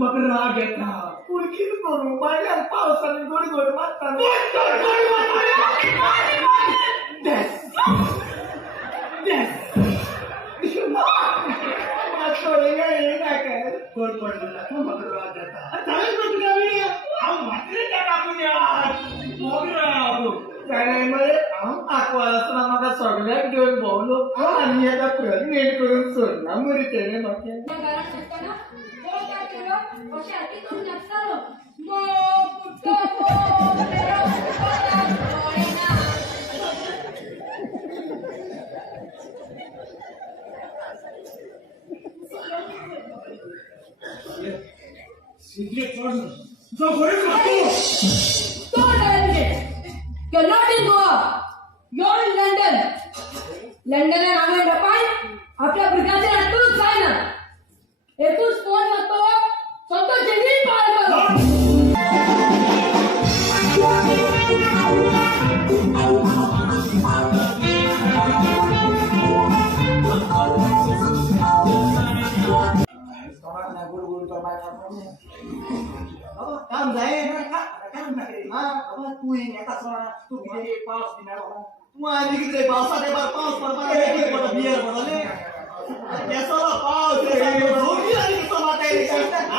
म्हाका राग येता पूण कितें करूं भायल्यान पावसाने गडगड मारता कोण पडलेला म्हाका राग येता हांव मात्र हांव आंकवार आसतना म्हाका सगळ्याक घेवन भोंवलो आनी आतां प्रेग्नेंट करून सोडना मरे तेणे म्हाका You're not in Goa. You're in London. London and आम्ही डपाय आपल्या ब्रिगाचे अटूच जाय ना. एकूच फोन लागतो. स्वतः जंगली पार करो. काम जाय ना काम जाय बाबा तू येता सोना तू बिये पाऊस दिना बाबा तू आली किती पावसात एबार पाऊस पडता एक पडता बियर पडले केसला पाऊस रे झोपी आली की समाता रे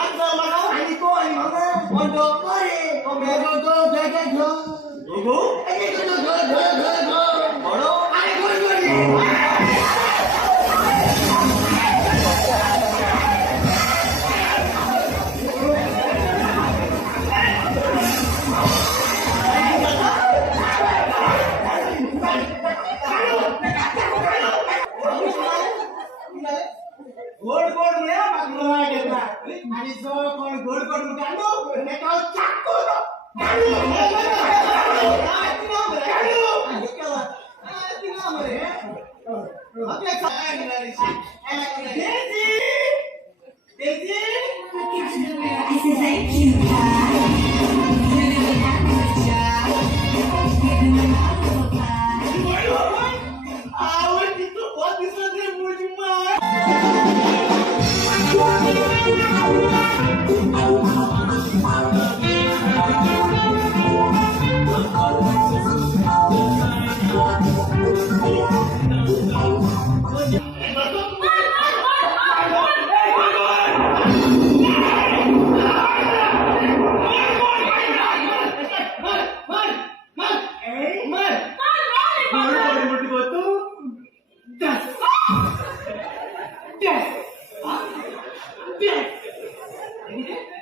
आज मला आणि को आणि मग कोणतो करे तो मेगो तो जगे घो गो ए घो बडो आणि गोड गोड गोड म्हणे मागला घेतला आणि जो कोण गोड गोड म्हणतो ते का चाकू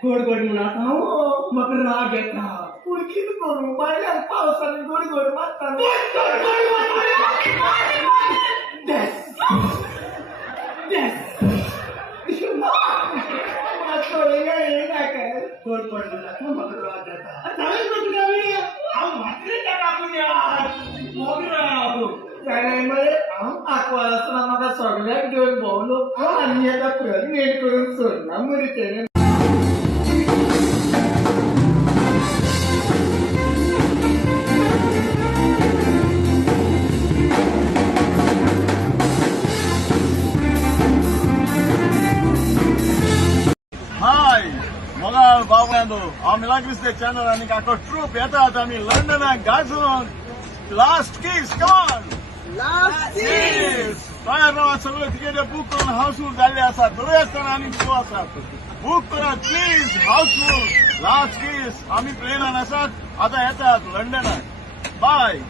गोड गोड म्हणत हांव म्हाका राग येता पूण कितें करूं भायल्यान पावसाने गडगड मारता कोण पडलेला म्हाका राग येता हांव मात्र हांव आंकवार आसतना म्हाका सगळ्याक घेवन भोंवलो आनी आतां प्रेग्नेंट करून सोडना मरे तेणे Milagres De Chandor and a troop yet London and Gazon. Last kiss, come on! Last kiss! Fire now, so let's get a book on household Daliasa, the rest and book for please, household. Last kiss, Ami Plain and Asad, Ada London. Bye.